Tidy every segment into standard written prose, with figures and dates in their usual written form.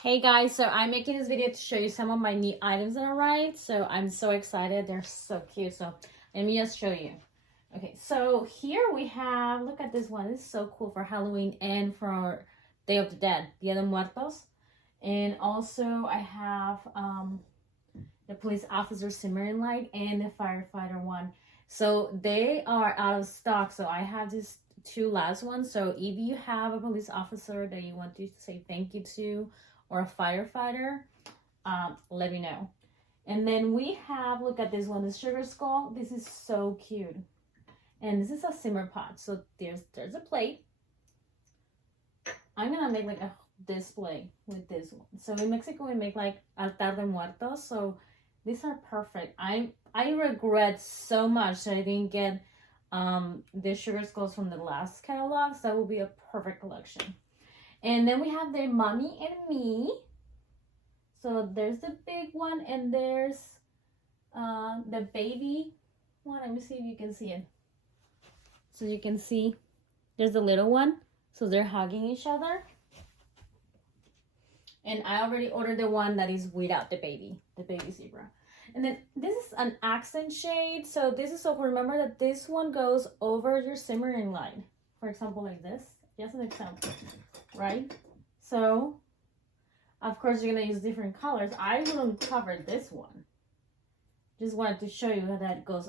Hey guys, so I'm making this video to show you some of my new items that arrived. So I'm so excited. They're so cute. So let me just show you. Okay, so here we have, look at this one. This is so cool for Halloween and for Day of the Dead, Dia de Muertos. And also I have the police officer simmering light and the firefighter one. So they are out of stock. So I have these two last ones. So if you have a police officer that you want to say thank you to, or a firefighter, let me know. And then we have, look at this one, the sugar skull. This is so cute. And this is a simmer pot. So there's a plate. I'm gonna make like a display with this one. So in Mexico we make like altar de muertos. So these are perfect. I regret so much that I didn't get the sugar skulls from the last catalogs. That will be a perfect collection. And then we have the Mommy and Me. So there's the big one and there's the baby one. Let me see if you can see it. So you can see there's the little one. So they're hugging each other. And I already ordered the one that is without the baby zebra. And then this is an accent shade. So this is, so remember that this one goes over your simmering line. For example, like this. Just an example, right? So, of course, you're going to use different colors. I wouldn't cover this one. Just wanted to show you how that goes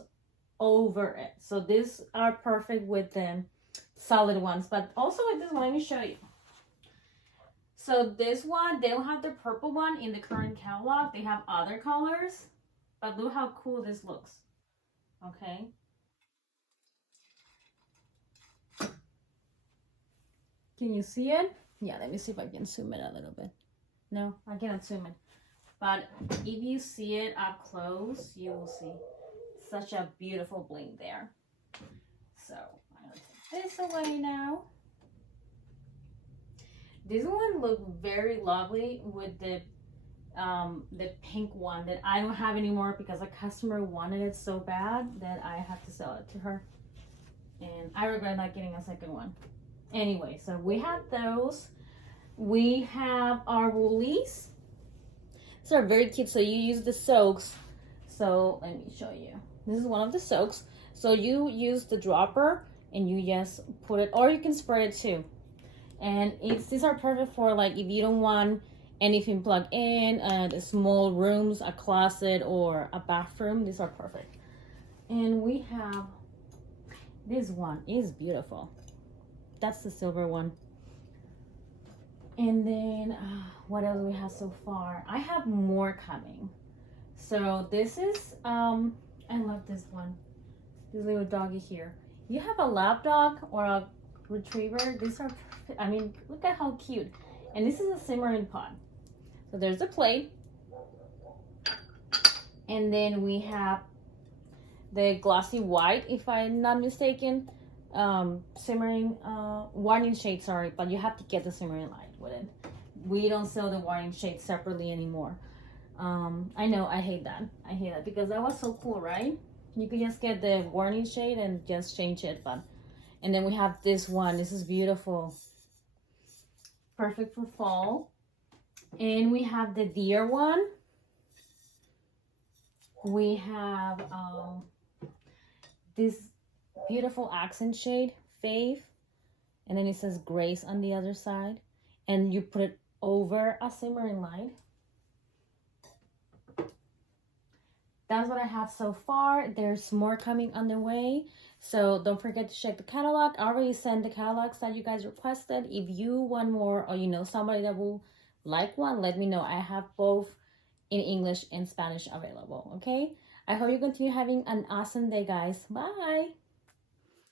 over it. So these are perfect with the solid ones. But also with this one, let me show you. So this one, they don't have the purple one in the current catalog. They have other colors. But look how cool this looks. Okay. Can you see it? Yeah, let me see if I can zoom it a little bit. No, I cannot zoom it. But if you see it up close, you will see such a beautiful bling there. So I'm gonna take this away now. This one looked very lovely with the pink one that I don't have anymore because a customer wanted it so bad that I had to sell it to her. And I regret not getting a second one. Anyway, so we have those. We have our woolies. These are very cute. So you use the soaks. So let me show you. This is one of the soaks. So you use the dropper and you just put it, or you can spray it too. And these are perfect for like if you don't want anything plugged in, the small rooms, a closet or a bathroom. These are perfect. And we have this one. Is beautiful. That's the silver one. And then what else do we have so far? I have more coming. So this is I love this one. This little doggy here. You have a lap dog or a retriever. These are, I mean, look at how cute. And this is a simmering pot. So there's a plate. And then we have the glossy white, if I'm not mistaken. Simmering warning shade, sorry, but you have to get the simmering light with it. We don't sell the warning shade separately anymore. I know, I hate that because that was so cool, right? You could just get the warning shade and just change it. But and then we have this one. This is beautiful, perfect for fall. And we have the deer one. We have this beautiful accent shade, Faith, and then it says Grace on the other side, and you put it over a simmering light. That's what I have so far. There's more coming on the way, so don't forget to check the catalog. I already sent the catalogs that you guys requested. If you want more, or you know somebody that will like one, let me know. I have both in English and Spanish available. Okay, I hope you continue having an awesome day, guys. Bye.